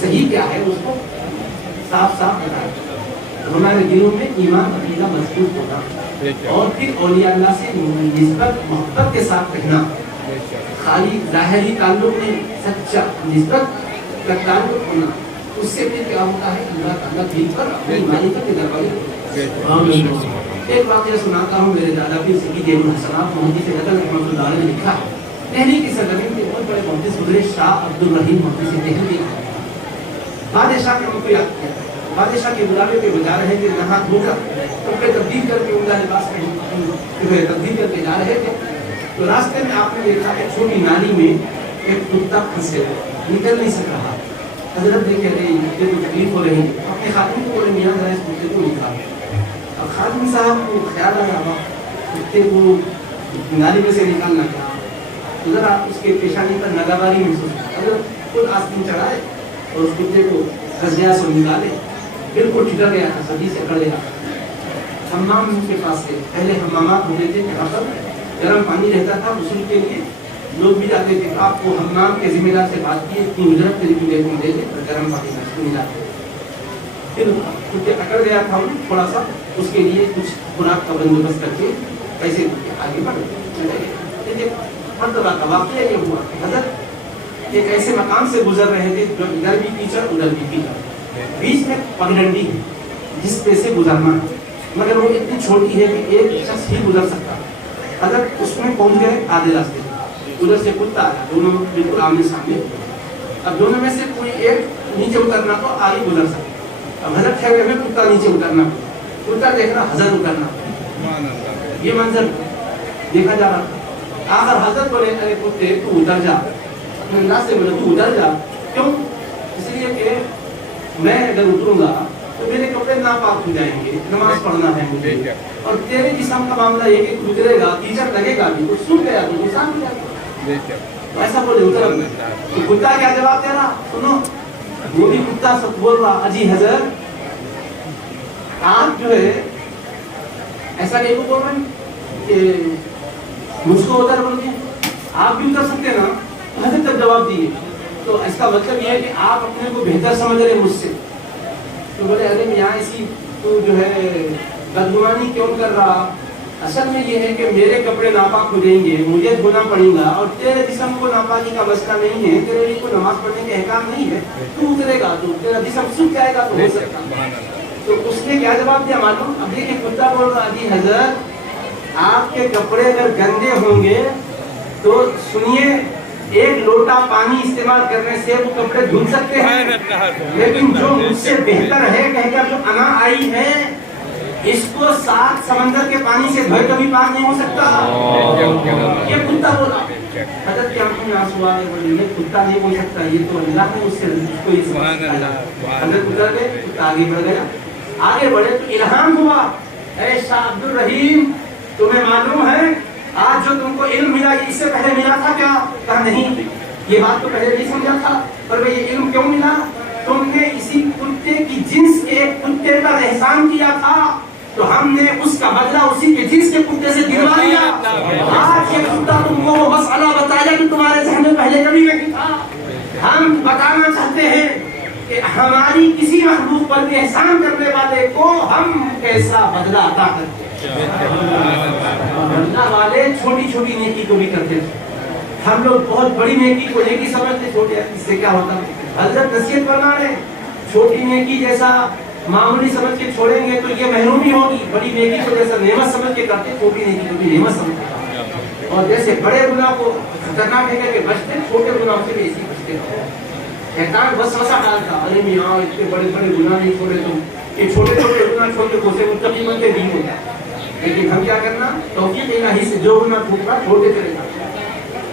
صحیح کیا ہے اس کو صاف صاف بتائیں. ہمارے دلوں میں ایمان عقیدہ مضبوط ہونا اور پھر اولیاء اللہ سے نسبت محبت کے ساتھ رہنا. خالی ظاہری تعلق میں سچا نسبت کا تعلق ہونا, اس سے پھر کیا ہوتا ہے اللہ تعالیٰ دل پر اپنی معرفت کے دروازے. ایک واقعہ سناتا ہوں. میرے دادا پیر سیدھی دیو الحسنات محدث عدل رحمۃ اللہ علیہ نے لکھا ہے, دہلی کی سرزمین کے بہت بڑے محدث گزرے شاہ عبد الرحیم محدث دہلی. بادشاہ نے ان کو یاد کیا. بادشاہ کے بلاوے پہ بجا رہے تھے, نہا دھو کر کپڑے تبدیل کر کے عمدہ لباس میں تبدیل کر کے جا رہے تھے. تو راستے میں آپ نے دیکھا ایک چھوٹی نالی میں ایک کتا پھنس گیا, نکل نہیں سک رہا. حضرت نے کہہ رہے کتے کو تکلیف ہو رہی ہے, اپنے خادم کو بولے میاں ذرا اس کتے کو نکال. اب خادم صاحب کو خیال آیا کتے کو نالی میں سے نکالنا چاہا. ذرا اس کے پیشانی پر ناگواری محسوس کی. حضرت خود آستین چڑھائے اور اس کتے کو رضیا سے نکالے. بالکل ٹھٹر گیا تھا, سبھی سے اکڑ گیا. حمام کے پاس گئے. پہلے حمامات ہوتے تھے جہاں پر گرم پانی رہتا تھا, غسل کے لیے لوگ بھی جاتے تھے. آپ کو حمام کے ذمہ دار سے بات کی اتنی اجرت طریقے کو دے دے اور گرم پانی میں ملاتے. پھر کتے اکڑ گیا تھا, تھوڑا سا اس کے لیے کچھ خوراک کا بندوبست کر کے پیسے آگے بڑھ گئے. ہر طرح کا واقعہ یہ ہوا کہ حضرت ایک ایسے مقام سے گزر رہے تھے جو ادھر بھی کیچڑ ادھر بھی کیچڑ, بیچ میں پگڈنڈی ہے جس پہ سے گزرنا ہے, مگر وہ اتنی چھوٹی ہے کہ ایک شخص ہی گزر سکتا. حضرت اس میں پہنچ گئے آدھے راستے, ادھر سے کتا آیا, دونوں بالکل آمنے سامنے. اب دونوں میں سے کوئی ایک نیچے اترنا تو آگے گزر سکتا. اب حضرت ٹھہرے میں کتا نیچے اترنا, کتا دیکھ رہا حضرت اترنا. یہ منظر دیکھا جا رہا. آخر حضرت بولے ارے کتے تو اتر جا. اللہ سے بولے تو اتر جا. کیوں؟ اس لیے کہ میں اگر اتروں گا تو میرے کپڑے ناپاک ہو جائیں گے, نماز پڑھنا ہے مجھے, اور تیرے جسم کا معاملہ یہ کہ تو اترے گا, کیچڑ لگے گا بھی, تو سن گیا تو نقصان ہو جائے گا. ایسا بولے اتر. تو کتا کیا جواب دے رہا سنو, وہ بھی کتا سب بول رہا اجی حضرت آپ جو ہے ایسا نہیں بول رہے ہیں کہ مجھ کو اتر بول کے آپ بھی اتر سکتے نا. حضرت تک جواب دیے تو اس کا مطلب یہ ہے کہ آپ اپنے کو بہتر سمجھ رہے مجھ سے. تو بولے ارے میاں ایسی تو جو ہے بدگمانی کیوں کر رہا, اصل میں یہ ہے کہ میرے کپڑے ناپاک ہو جائیں گے, مجھے دھونا پڑے گا, اور تیرے جسم کو ناپاکی کا مسئلہ نہیں ہے, تیرے لیے کوئی نماز پڑھنے کے احکام نہیں ہے, تو اترے گا تو تیرا جسم سوکھ جائے گا تو ہو سکتا. تو اس نے کیا جواب دیا معلوم؟ اب دیکھیں کتا بول رہا جی حضرت آپ کے کپڑے اگر گندے ہوں گے تو سنیے ایک لوٹا پانی استعمال کرنے سے وہ کپڑے دھل سکتے ہیں, لیکن جو مجھ سے بہتر ہے کہہ کر جو انا آئی ہے اس کو 7 سمندر کے پانی سے دھوئے کبھی پاک نہیں ہو سکتا. یہ کتا بولا. حضرت کی آنکھوں میں آنسو آ گئے, یہ کتا نہیں بول سکتا, یہ تو اللہ نے اس سے کوئی حضرت اتر گئے, کتا آگے بڑھ گیا. آگے بڑھے تو الہام ہوا, اے شاہ عبد الرحیم تمہیں معلوم ہے آج جو تم کو علم ملا یہ اس سے پہلے ملا تھا کیا؟ کہا نہیں, یہ بات تو پہلے نہیں سمجھا تھا, پر یہ علم کیوں ملا؟ تم نے اسی کتے کی جنس کے ایک کتے پر احسان کیا تھا تو ہم نے اس کا بدلہ اسی کے جنس کے کتے سے دلوا لیا. آج یہ کتا تم کو وہ مسئلہ بتایا کہ تمہارے ذہن میں پہلے کبھی نہیں تھا. ہم بتانا چاہتے ہیں کہ ہماری کسی محبوب پر بھی احسان کرنے والے کو ہم کیسا بدلہ عطا کرتے ہیں. اللہ والے چھوٹی چھوٹی نیکی کو بھی کرتے تھے, ہم لوگ بہت بڑی نیکی کو نیکی سمجھتے, چھوٹے اس سے کیا ہوتا. حضرت نصیحت فرما رہے چھوٹی نیکی جیسا معمولی سمجھ کے چھوڑیں گے تو یہ محرومی ہوگی, بڑی نیکی کو جیسا نعمت سمجھ کے کرتے چھوٹی نیکی کو بھی نعمت سمجھ کے, اور جیسے بڑے گناہ کو خطرناک ہے کہ بچتے چھوٹے گناہ سے بھی اسی بچتے. شیطان وسوسہ ڈالتا, ارے میاں اتنے بڑے بڑے گناہ نہیں چھوڑے تم, یہ چھوٹے چھوٹے گناہ چھوڑ کے کوسے متقی بنتے نہیں ہوتا. لیکن ہم کیا کرنا, توفیق الہی سے جو گناہ چھوٹنا چھوڑتے چلے جانا,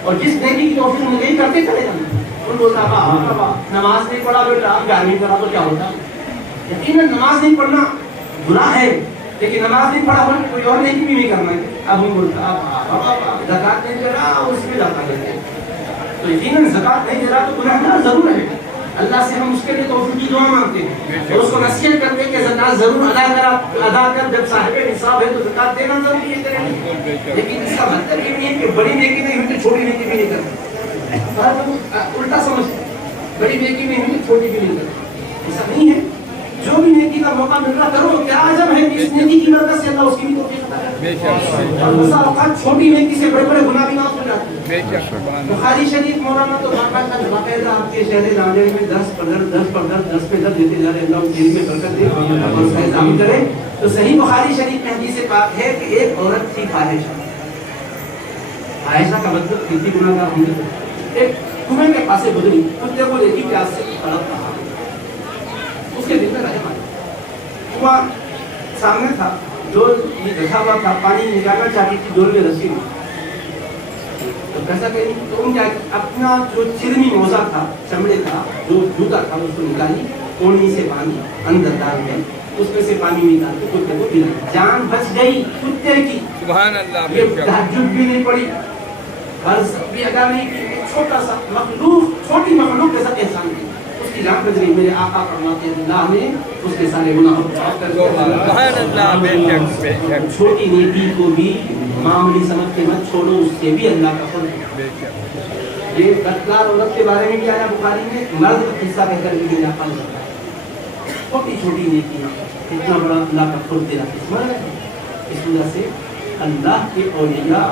اور جس نیکی کی توفیق ملے کرتے چلے جانا. ان بولتا بابا نماز نہیں پڑھا بیٹا 11ویں کرا تو کیا ہوتا. یقیناً نماز نہیں پڑھنا گناہ ہے, لیکن نماز نہیں پڑھا بول کوئی اور نیکی بھی نہیں کرنا ہے. اب ہم بولتا بابا زکات نہیں دے رہا اس میں جاتا ہے, تو یقیناً زکات نہیں دے رہا تو گناہگار ضرور ہے. اللہ سے ہم اس کے لیے توفیق کی دعا مانگتے ہیں اور اس کو نصیحت کرتے ہیں کہ زکات ضرور ادا کر, جب صاحب نصاب ہے تو زکات دینا ضروری ہے تیرے لیے. لیکن اس کا مطلب یہ نہیں ہے کہ بڑی نیکی نہیں ہوئی تو چھوٹی نیکی بھی نہیں کرنا. الٹا سمجھتے بڑی نیکی میں ہے چھوٹی بھی نہیں کرتا، ایسا نہیں ہے. جو بھی نیکی کا موقع مل رہا کرو. کیا عجب ہے کہ اس نیکی کی برکت سے اللہ اس کی بھی توفیق عطا کرے. اور بسا اوقات چھوٹی نیکی سے بڑے بڑے گناہ بھی معاف ہو جاتے ہیں. بخاری شریف مولانا تو باقاعدہ آپ کے شہر ناندیڑ میں 10 پہ 10 دیتے جا رہے. اللہ ان دل میں برکت دے اور صحت عام کرے. تو صحیح بخاری شریف میں حدیث پاک ہے کہ ایک عورت تھی عائشہ. عائشہ کا مطلب کسی گناہ گار نہیں. ایک کنویں کے پاس گزری، کتے کو دیکھی پیاس سے تڑپ رہا. اس کے دل میں رہے کنواں سامنے تھا، ڈول رکھا ہوا تھا، پانی نکالنا چاہتی تھی، ڈول میں رسی ہوئی. تو کیسا کہ تم کیا اپنا جو چرمی موزہ تھا، چمڑے کا جو جوتا تھا اس کو نکالی، کونی سے پانی اندر ڈال میں اس میں سے پانی نکال کے کتے کو پلائی. جان بچ گئی کتے کی. سبحان اللہ. یہ تہجد بھی نہیں پڑی، فرض بھی ادا نہیں کی. چھوٹا سا مخلوق، چھوٹی مخلوق کے ساتھ احسان کیا. اس کی جان بچ گئی. میرے آقا فرماتے ہیں اللہ نے اس کے سارے گناہ معاف کر دیا. سبحان اللہ. چھوٹی نیکی کو بھی معمولی سمجھ کے مت چھوڑو، اس سے بھی اللہ کا فضل ہے. یہ قتلار عورت کے بارے میں بھی آیا بخاری میں، مرد حصہ کہہ کر بھی جاپا کرتا ہے. چھوٹی چھوٹی نیکیاں اتنا بڑا اللہ کا فضل دینا قسمت ہے. اس وجہ سے اللہ کے اولیاء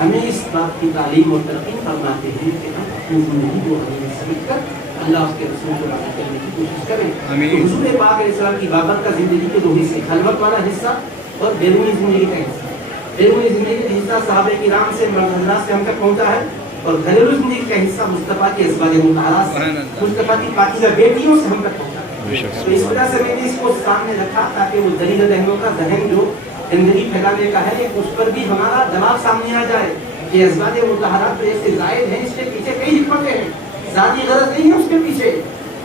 ہمیں اس بات کی تعلیم اور ترقی فرماتے ہیں کہ ہم اپنی زندگی کو ہمیں سمجھ کر اللہ اس کے رسول کو راضی کرنے کی کوشش کریں. حضور پاک علیہ السلام کی بابت کا زندگی کے 2 حصے، خلوت والا حصہ اور بیرونی زندگی کا حصہ. بیرونی زندگی کا حصہ صحابہ کرام سے مرد حضرات سے ہم تک پہنچا ہے، اور گھریلو زندگی کا حصہ مصطفیٰ کے ازواج مطہرات سے، مصطفیٰ کی پاکیزہ بیٹیوں سے ہم تک پہنچا ہے. تو اس وجہ سے میں نے اس کو سامنے رکھا تاکہ وہ ذلیل ذہنوں کا ذہن جو زندگی پھیلانے کا ہے اس پر بھی ہمارا جواب سامنے آ جائے کہ ازواج مطہرات تو ایسے زائد ہیں، اس کے پیچھے کئی حکمتیں ہیں. ذاتی غرض نہیں ہے اس کے پیچھے.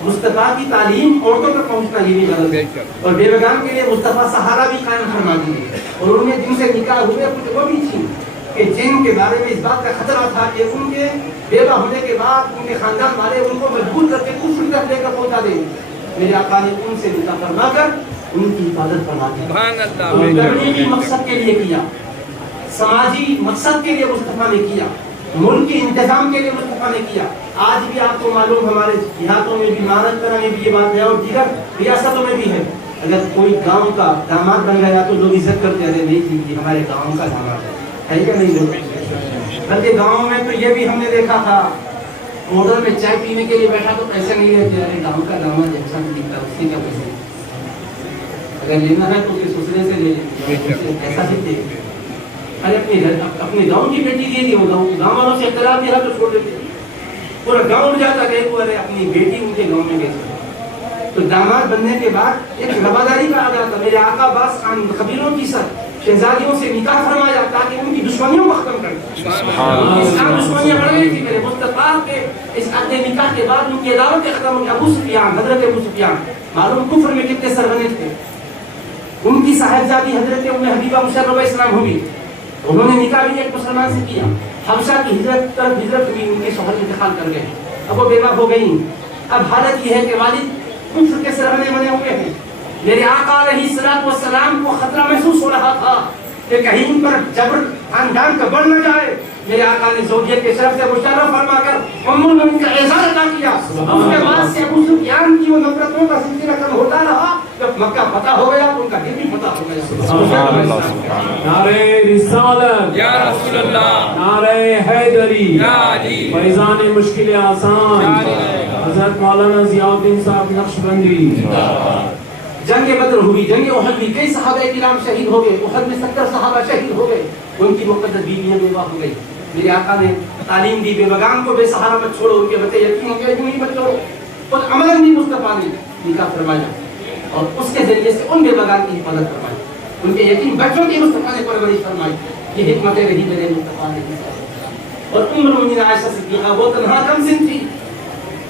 مصطفیٰ کی تعلیم عورتوں تک پہنچنا یہ بھی غرض ہے، اور بیوگان کے لیے مصطفیٰ سہارا بھی قائم فرما دیے. اور ان میں جن سے نکاح ہوئے کچھ وہ بھی تھی کہ جن کے بارے میں اس بات کا خطرہ تھا کہ ان کے بیوہ ہونے کے بعد ان کے خاندان والے ان کو مجبور کر کے کچھ ان تک لے کر پہنچا دیں. میرے آقا نے ان سے نکاح فرما کر ان کی حفاظت فرما دی. تبلیغی مقصد کے لیے کیا، سماجی مقصد کے لیے مصطفیٰ نے کیا، ملک کے انتظام کے لیے مصطفیٰ نے کیا. آج بھی آپ کو معلوم ہمارے دیہاتوں میں بھی، مہاراشٹر میں بھی یہ بات ہے اور دیگر ریاستوں میں بھی ہے. اگر کوئی گاؤں کا داماد بن گیا تو لوگ عزت کرتے ہیں، نہیں جی ہمارے گاؤں کا داماد ہے کیا نہیں لوگ. بلکہ گاؤں میں تو یہ بھی ہم نے دیکھا تھا، ہوٹل میں چائے پینے کے لیے بیٹھا تو پیسے نہیں لیتے. ارے گاؤں کا داماد اچھا نہیں دکھتا، اس کے کیا پیسے، اگر لینا ہے تو اس کے سسرے سے لے لیں، ایسا دیتے. ارے اپنے گاؤں کی بیٹی دے دی، وہ گاؤں والوں سے اختلاف دیا تو چھوڑ دیتے. پورا گاؤں جاتا کہ ارے اپنی بیٹی ان کے گاؤں میں گئے. تو داماد بننے کے بعد ایک رواداری کا آگاہ تھا. میرے آقا باس قبیلوں کی شہزادیوں سے نکاح فرمایا تاکہ ان کی دشمنیوں کو ختم کریں. اسلام دشمنیاں بڑھ رہی تھی. میرے مصطفیٰ کے اس عقد نکاح کے بعد ان کی عداوتیں ختم ہو گئی. ابو سفیان، حضرت ابو سفیان معلوم کفر میں کتنے سرغنے تھے. ان کی صاحبزادی حضرت ام حبیبہ مشرفہ اسلام ہوئی. انہوں نے نکاح بھی ایک مسلمان سے کیا. حبشہ کی ہجرت ہوئی، ان کے شوہر انتقال کر گئے، اب وہ بیوہ ہو گئی. اب حالت یہ ہے کہ والد کفر کے سرغنے بنے ہوئے ہیں. میرے آقا علیہ الصلوۃ والسلام کو خطرہ محسوس ہو رہا تھا کہ کہیں ان پر جبر خاندان کا بڑھ نہ جائے. میرے آقا نے زوجیت کے شرف سے مشرف فرما کر ام المؤمنین کا اعزاز عطا کیا. اس کے بعد سے ابو سفیان کی وہ نفرتوں کا سلسلہ کم ہوتا رہا. جب مکہ فتح ہو گیا تو ان کا دل بھی فتح ہو گیا. نعرہ رسالت یا رسول اللہ، نعرہ حیدری یا علی، فیضان مشکل آسان حضرت مولانا ضیاء الدین صاحب نقشبندی. جنگ بدر ہوئی، جنگ احد بھی، کئی صحابہ کرام شہید ہو گئے. احد میں 70 صحابہ شہید ہو گئے. ان کی مقدس بیویاں بیوہ ہو گئی. میرے آقا نے تعلیم دی بیوگان کو بے سہارا مت چھوڑو، ان کے بچے یتیم ہو گئے نہیں مت چھوڑو. اور عملاً بھی مصطفیٰ نے نکاح فرمایا اور اس کے ذریعے سے ان بیوگان کی حفاظت فرمائی، ان کے یتیم بچوں کی مصطفیٰ نے پرورش فرمائی. یہ حکمتیں رہی میرے مصطفیٰ نے. اور ام المؤمنین عائشہ صدیقہ وہ تنہا کم سن تھی،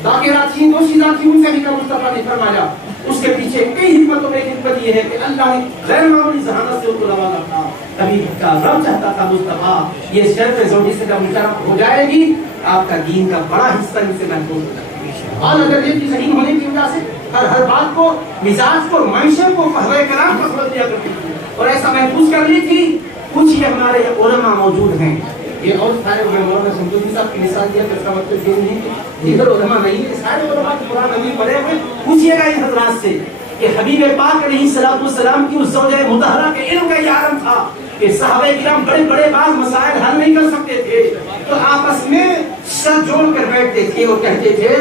باقیات تھیں، دوشیزہ تھیں، ان سے بھی مصطفیٰ نے فرمایا. اس کے پیچھے کئی حکمتوں میں حکمت یہ ہے کہ اللہ نے غیر معمولی ذہانت سے ان کو روانہ تھا. کبھی کا رب چاہتا تھا مصطفیٰ یہ شرف زوجی سے جب مشرف ہو جائے گی آپ کا دین کا بڑا حصہ ان سے محفوظ ہو جائے گا. اور اگر یہ صحیح ہونے کی وجہ سے ہر بات کو، مزاج کو، منشے کو فہوائے کرام کو سمجھ لیا کرتی تھی اور ایسا محفوظ کر لی تھی. کچھ یہ ہمارے علماء موجود ہیں یہ اور سارے مولانا شمسدین صاحب کی مثال دیا تو اس کا مطلب یہ نہیں کہ دیگر علماء نہیں ہے، سارے علماء قرآن حدیث پڑھے ہوئے. پوچھیے گا ان حضرات سے کہ حبیب پاک علیہ الصلوۃ والسلام کی اس زوجہ مطہرہ کے علم کا یہ عالم تھا کہ صحابہ کرام بڑے بڑے بعض مسائل حل نہیں کر سکتے تھے تو آپس میں سر جوڑ کر بیٹھتے تھے اور کہتے تھے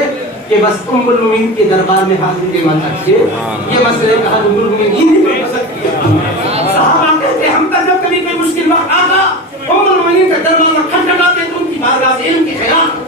کہ بس ام المؤمنین کے دربار میں حاضر دینا چاہیے، یہ مسئلے کا حل ام المؤمنین ہی نہیں کر سکتی. صحابہ کہتے ہم پر جب کبھی کوئی مشکل وقت آتا ام المؤمنین کا دروازہ کھٹکھٹاتے تو ان کی بارگاہ سے علم کی خیرات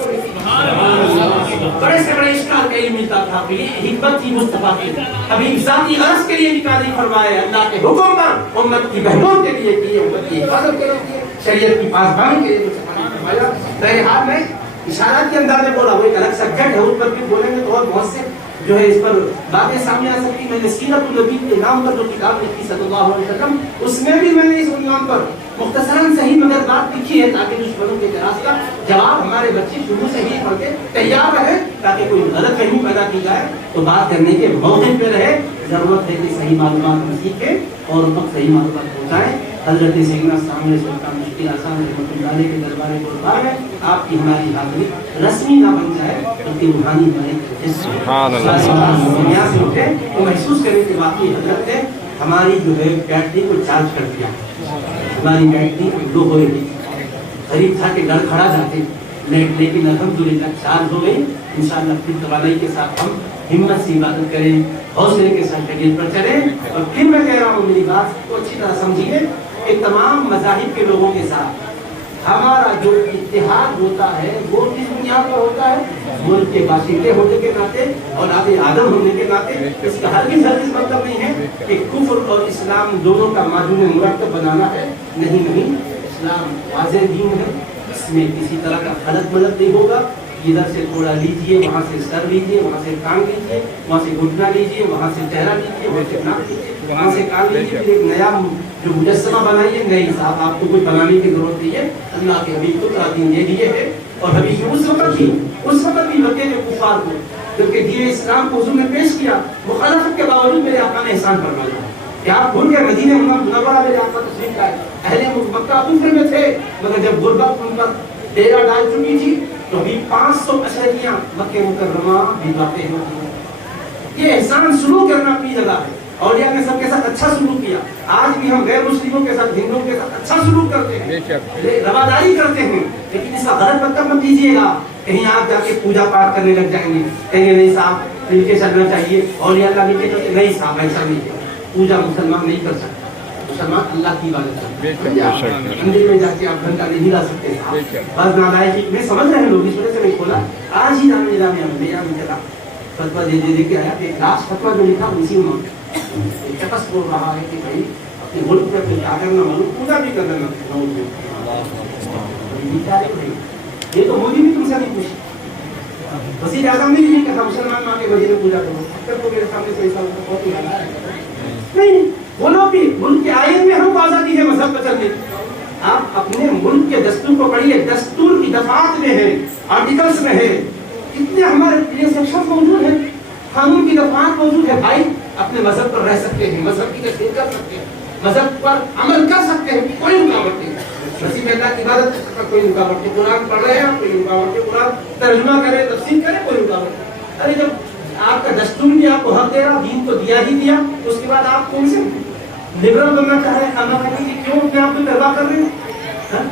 بڑے سے بڑے اشکال کا علم ملتا تھا. حکمت تھی مصطفیٰ کی، ابھی ذاتی غرض کے لیے بھی قاضی فرمائے، اللہ کے حکم پر امت کی بہبود کے لیے کیے، امت کی حفاظت کے لیے، شریعت کی پاسبانی کے لیے فرمایا. بہرحال میں اشارات کے انداز میں بولا، وہ ایک الگ سبجیکٹ ہے، اس پر بھی بولیں گے تو اور بہت سے جو ہے اس پر باتیں سامنے آ سکتی. میں نے سیرت النبی کے نام پر جو کتاب لکھی صلی اللہ علیہ وسلم، اس میں بھی میں نے اس عنوان پر مختصراً صحیح مگر بات لکھی ہے تاکہ دشمنوں کے اعتراض کا جواب ہمارے بچے شروع سے ہی پڑھ کے تیار رہے تاکہ کوئی غلط فہمی پیدا کی جائے تو بات کرنے کے موقع پہ رہے. ضرورت ہے کہ صحیح معلومات ہم سیکھیں اور ان تک صحیح معلومات پہنچائیں. حضرت سیدنا سامنے سلطان مشکل آسان رحمۃ اللہ علیہ کے دربار قربان ہے آپ کی ہماری حاضری رسمی نہ بن جائے بلکہ روحانی بنے. سبحان اللہ. دنیا سے اٹھے تو محسوس کریں کہ واقعی حضرت نے ہماری جو ہے بیٹری کو چارج کر دیا، ہماری بیٹری لو ہو رہی، قریب تھا کہ گھر کھڑا جاتے لیکن الحمدللہ چارج ہو گئی. انشاءاللہ پھر توانائی کے ساتھ ہم ہمت سے عبادت کریں، حوصلے کے ساتھ شریعت پر چلیں. اور پھر میں کہہ رہا ہوں میری بات کو اچھی طرح سمجھیے کہ تمام مذاہب کے لوگوں کے ساتھ ہمارا جو اتحاد ہوتا ہے وہ کس بنیاد پر ہوتا ہے؟ ملک کے باشندے ہونے کے ناطے اور آدم ہونے کے ناطے. اس کا ہرگز مطلب نہیں ہے کہ کفر اور اسلام دونوں کا معجون مرکب بنانا ہے. نہیں، اسلام واضح دین ہے، اس میں کسی طرح کا غلط ملت نہیں ہوگا. ادھر سے تھوڑا لیجئے، وہاں سے سر لیجئے، وہاں سے کان لیجئے، وہاں سے گھٹنا لیجئے، وہاں سے چہرہ لیجئے، وہاں سے ناک لیجئے، وہاں سے کان لیجئے. پھر ایک نیا جو مجسمہ بنائیے. نہیں صاحب، آپ کو کوئی بنانے کی ضرورت نہیں ہے. اللہ کے حبیب کو دین یہ دیے ہے اور حبیب اس وقت بھی مکے کے کفار کو جبکہ دین اسلام کو حضور نے پیش کیا، مخالفت کے باوجود میرے آقا نے احسان فرمایا کہ آپ بھول گئے مدینہ منورہ میں آپ کا تشریف لائے. اہل مکہ کفر میں تھے مگر جب غربت ان پر ڈیرا ڈال چکی تھی تو ابھی 500 اشرفیاں مکہ مکرمہ بھجواتے ہیں. یہ احسان سلوک کرنا اپنی جگہ ہے. اولیاء نے سب کے ساتھ اچھا سلوک کیا. آج بھی ہم غیر مسلموں کے ساتھ، ہندوؤں کے ساتھ اچھا سلوک کرتے ہیں، رواداری کرتے ہیں، لیکن اس کا غلط مطلب مت دیجیے گا. کہیں آپ جا کے پوجا پاٹ کرنے لگ جائیں گے، کہیں گے نہیں صاحب مل کے چلنا چاہیے، اولیاء اللہ مل کے چلتے. نہیں صاحب، ایسا نہیں ہے. پوجا مسلمان نہیں کر سکتا، مسلمان اللہ کی عبادت کرتے ہیں. مندر میں جا کے آپ گھنٹہ نہیں لا سکتے. بس نالائق میں سمجھ رہے ہیں لوگ، اس وجہ سے میں کھولا. آج ہی جامعہ میں چلا فتوا دے کے آیا کہ لاسٹ فتوا جو لکھا اسی میں ایک شخص بول رہا ہے کہ بھائی اپنے ملک میں اپنے کیا کرنا معلوم، پوجا بھی کرنا معلوم. یہ تو مودی بھی تم سے نہیں پوچھا، وزیر اعظم نے بھی نہیں کہا مسلمان ماں کے وزیر پوجا کرو. اب تو میرے سامنے کوئی سال بہت ہی نہیں بولو بھی ملک کے آئین میں ہم کو آزادی ہے مذہب کا چلنے. آپ اپنے ملک کے دستور کو پڑھیے، دستور کی دفعات میں ہے، آرٹیکلس میں ہے، کتنے ہمارے لیے سیکشن موجود ہیں، قانون کی دفعات موجود ہے. بھائی اپنے مذہب پر رہ سکتے ہیں، مذہب کی تشہیر کر سکتے ہیں، مذہب پر عمل کر سکتے ہیں، کوئی رکاوٹ نہیں. مسیح میں اللہ کی عبادت کا کوئی رکاوٹ نہیں. قرآن پڑھ رہے ہیں کوئی رکاوٹ نہیں، قرآن ترجمہ کرے تفسیر کرے کوئی رکاوٹ نہیں. ارے جب آپ کا دستور بھی آپ کو حق دے رہا، دین کو دیا ہی دیا، اس کے بعد آپ کون سے لبرل بننا چاہ رہے ہیں؟ کھانا کھانے کی کیوں اپنے آپ کو پرواہ کر رہے ہیں؟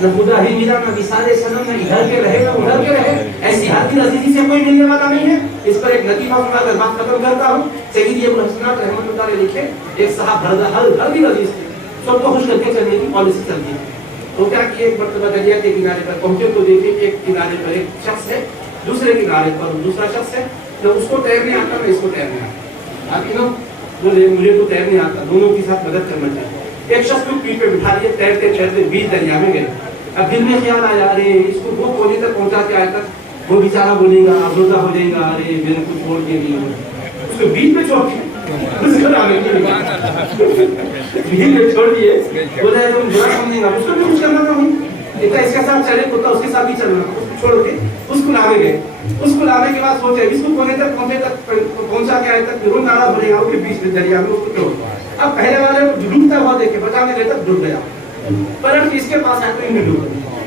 نہ خدا ہی ملا، نہ مثال سنم، نہ ادھر کے رہے نہ ادھر کے رہے. ایسی حادی عزیزی سے کوئی ملنے والا نہیں ہے. اس پر ایک لطیفہ سنا کر بات ختم کرتا ہوں. سیدی ابو الحسنات رحمۃ اللہ علیہ لکھے ایک صاحب ہر بھی عزیز تھے، سب کو خوش کر کے چلنے کی پالیسی چلتی ہے. تو کیا کہ ایک مرتبہ دریا کے کنارے پر پہنچے تو دیکھے کہ ایک کنارے پر ایک شخص ہے، دوسرے کنارے پر دوسرا شخص ہے. تو اس کو تیرنے آتا، میں اس کو تیرنے آتا. آپ انہوں بولے مجھے تو تیرنے آتا، دونوں کے ساتھ مدد کرنا چاہتے. ایک شخص کو پیٹ پہ بٹھا لیا، تیرتے تیرتے بیچ دریا میں گئے. اب دل میں خیال آیا ارے اس کو وہ کونے تک پہنچا کے آئے تک وہ بیچارہ بولے گا افسردہ ہو جائے گا، ارے میں نے کچھ چھوڑ کے نہیں، اس کو بیچ میں چھوڑ کے چھوڑ دیے. بولا تم برا سمجھے گا، اس کو بھی کچھ کرنا تھا. اس کے ساتھ چلے کتا اس کے ساتھ بھی چلنا، چھوڑ کے اس کو لانے گئے. اس کو لانے کے بعد سوچے اس کو کونے تک پہنچا کے آئے تک وہ ناراض ہو جائے گا، اس کے بیچ میں دریا میں اس کو چھوڑ. اب پہلے والے ڈوبتا ہوا دیکھے، بچانے گئے تک ڈوب گیا. پلٹ کے اس کے پاس آئے تو انہیں ڈوب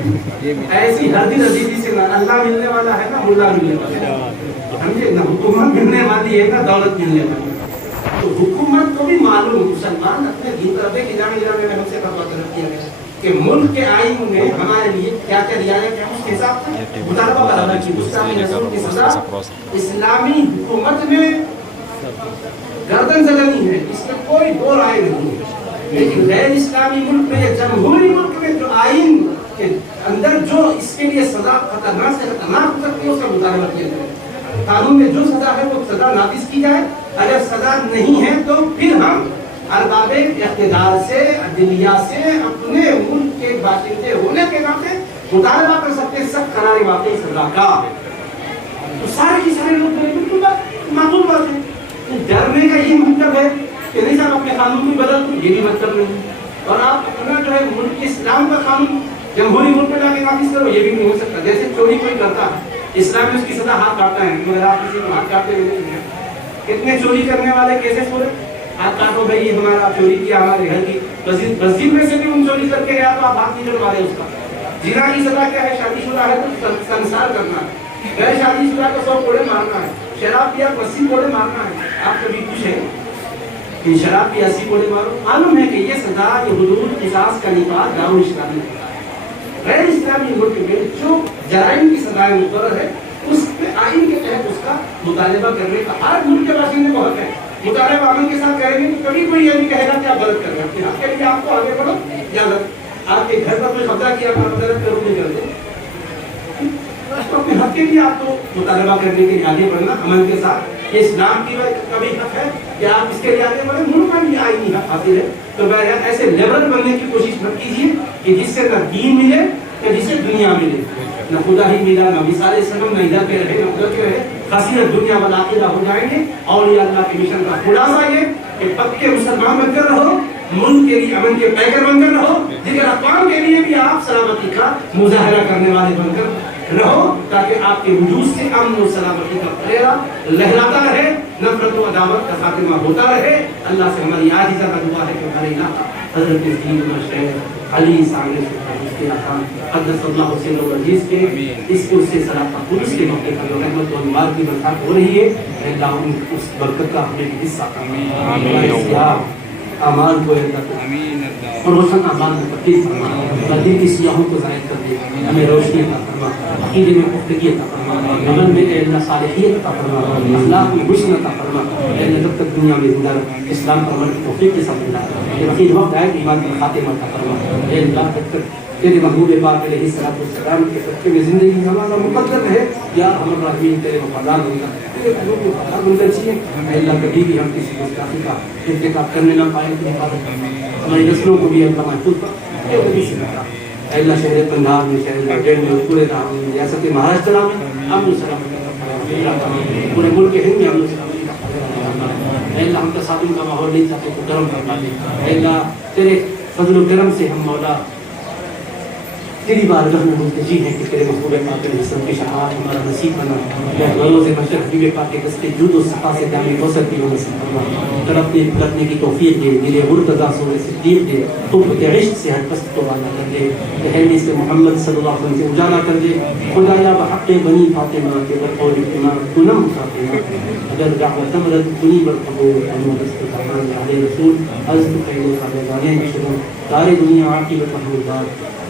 ایسی ہردی رضیدی سے نہ اللہ ملنے والا ہے نہ ملا ملنے والا ہے، سمجھے؟ نہ حکومت ملنے والی ہے نہ دولت ملنے والی ہے۔ تو حکومت کو بھی معلوم، مسلمان اپنے دین طرف کہ جانے میں ہم سے فتویٰ طلب کیا گیا کہ ملک کے آئین میں ہمارے لیے کیا کیا دیا ہے، کیا اس کے حساب سے مطالبہ کرنا کی اسلامی نسل کی سزا اسلامی حکومت میں گردن زدنی ہے، اس میں کوئی دو رائے نہیں ہے۔ لیکن غیر اسلامی ملک میں یا جمہوری ملک میں جو آئین کے اندر جو اس کے لیے سزا خطرناک سے خطرناک ہو سکتی ہے اس کا مطالبہ کیا جائے، قانون میں جو سزا ہے وہ سزا نافذ کی جائے، اگر سزا نہیں ہے تو پھر ہم ارباب اقتدار سے عدلیہ سے اپنے ملک کے باشندے ہونے کے ناطے مطالبہ کر سکتے ہیں سخت قرار واقعی سزا کا۔ تو سارے کی سارے لوگ بالکل معقول بات ہے۔ ڈرنے کا یہ مطلب ہے کہ نہیں صاحب اپنے قانون کو بدل دو، یہ بھی مطلب نہیں، اور آپ اپنا جو ہے ملک اسلام کا قانون جمہوری ملک میں جا کے نافذ کرو، یہ بھی نہیں ہو سکتا۔ جیسے چوری کوئی کرتا ہے اسلام میں اس کی سزا ہاتھ کاٹتا ہے، مگر آپ کسی کو ہاتھ کاٹتے ہوئے نہیں ہیں۔ کتنے چوری کرنے والے کیسے چھوڑے، ہاتھ کاٹو بھائی ہمارا چوری کیا ہمارے گھر کی مسجد میں سے بھی ہم چوری کر کے گیا تو آپ ہاتھ نہیں کٹوا رہے اس کا۔ زنا کی سزا کیا ہے، شادی شدہ ہے تو سنسار کرنا ہے، غیر شادی شدہ کو 100 کوڑے مارنا ہے، شراب پیا 80 کوڑے مارنا ہے۔ آپ کبھی پوچھے کہ شراب پی 80 کوڑے مارو؟ معلوم ہے کہ یہ سزا، یہ حدود قصاص کا نفاذ دار اسلامی ہے۔ غیر اسلامی ملک میں جو جرائم کی سزائیں مقرر ہے اس پہ آئین کے تحت اس کا مطالبہ کرنے کا ہر ملک کے باشندے کو حق ہے۔ مطالبہ امن کے ساتھ کریں گے تو کبھی کوئی یہ نہیں کہے گا کہ آپ غلط کر رہے ہیں، اپنے حق کے لیے آپ کو آگے بڑھو یا غلط۔ آپ کے گھر پر کوئی قبضہ کیا آپ غلط کرو نہیں کر دو، اپنے حق کے لیے آپ کو مطالبہ کرنے کے لیے آگے بڑھنا امن کے ساتھ، یہ اسلام کی کبھی حق ہے کہ آپ اس کے لیے آگے بڑھیں۔ ملک میں بھی آئینی حق حاصل ہے، تو بہرحال ایسے لیبرل بننے کی کوشش مت کیجیے کہ جس سے نہ دین ملے نہ جس سے دنیا ملے، نہ خدا ہی ملا نہ مثال سلم، نہ ادھر کے رہے نہ ادھر کے رہے، خسیرت دنیا والآخرہ ہو جائیں گے۔ اولیاء اللہ کے مشن کا خلاصہ یہ کہ پکے مسلمان بن کر رہو، ملک کے لیے امن کے پیکر بن کر رہو، دیگر اقوام کے لیے بھی آپ سلامتی کا مظاہرہ کرنے والے بن کر رہو، تاکہ آپ کے وجود سے امن و سلامتی کا پھیلا لہراتا رہے، نفرت و عداوت کا خاتمہ ہوتا رہے۔ اللہ سے ہماری عاجزہ کا دعا ہے کہ ہمارے علاقہ حضرت سید مشہور علی سامنے سے قدس اللہ حسین و عزیز کے اس کو سے صلاح پولیس کے موقع پر جو رحمت و انوار کی برکات ہو رہی ہے، اللہ ان اس برکت کا ہمیں حصہ آمین۔ اعمال کو اور روشن اعمال میں تبدیل فرما، دل کی سیاہوں کو ظاہر کر دے، ہمیں روشنی عطا فرما، عقیدے میں پختگی عطا فرما، عمل میں اے اللہ صالحیت عطا فرما، اخلاق میں حسن عطا فرما، اے اللہ جب تک دنیا میں زندہ رہو اسلام پر عمل کی توفیق کے ساتھ زندہ رہو، یہ وقت وقت آئے ایمان کا خاتمہ عطا فرما، اے اللہ جب تک تیرے محبوب پاک علیہ الصلوۃ والسلام کے صدقے میں زندگی ہمارا مقدر ہے، یا ہم الرحمین تیرے وفادار بن کر تیرے محبوب کے وفادار بن کر چاہیے۔ اے اللہ کبھی بھی ہم کسی گستاخی کا ارتکاب کرنے نہ پائیں، تو حفاظت ہماری نسلوں کو بھی اللہ محفوظ کر، اے کبھی سے نہ اے اللہ شہر پنجاب میں، شہر ناگیڑ میں، پورے ریاست مہاراشٹر میں امن و سلامتی کا، پورے ملک کے ہند میں امن و سلامتی کا، اے اللہ ہم تصادم کا ماحول نہیں چاہتے تو کرم فرما دے، اے اللہ تیرے فضل و کرم سے ہم مولا تیری بارگاہ میں ملتجی ہیں کہ تیرے محبوب پاک علیہ السلام کی شفاعت ہمارا نصیب بنا، یا غلوز مشرق حبیب پاک کے دستے جود و صفا سے جامع کوثر کی نصیب فرما، تڑپنے پلٹنے کی توفیق دے، دل مرتضیٰ سور صدیق دے، قربت عشق سے ہر پست کو والا کر دے، تحلی سے محمد صلی اللہ علیہ وسلم سے اجالا کر دے، خدایا بحق بنی فاطمہ کے برقول اجتماع کنم فاطمہ، اگر دعوت امرد کنی برقبول انو دستفان علیہ رسول عزد خیل خاردانین شروع دار دنیا عاقبت محمود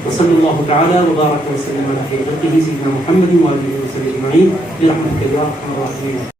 وصلی اللہ تعالی وبارک وسلم علی خیر خلقہ سیدنا محمد وآلہ وصحبہ اجمعین برحمتک یا ارحم الراحمین۔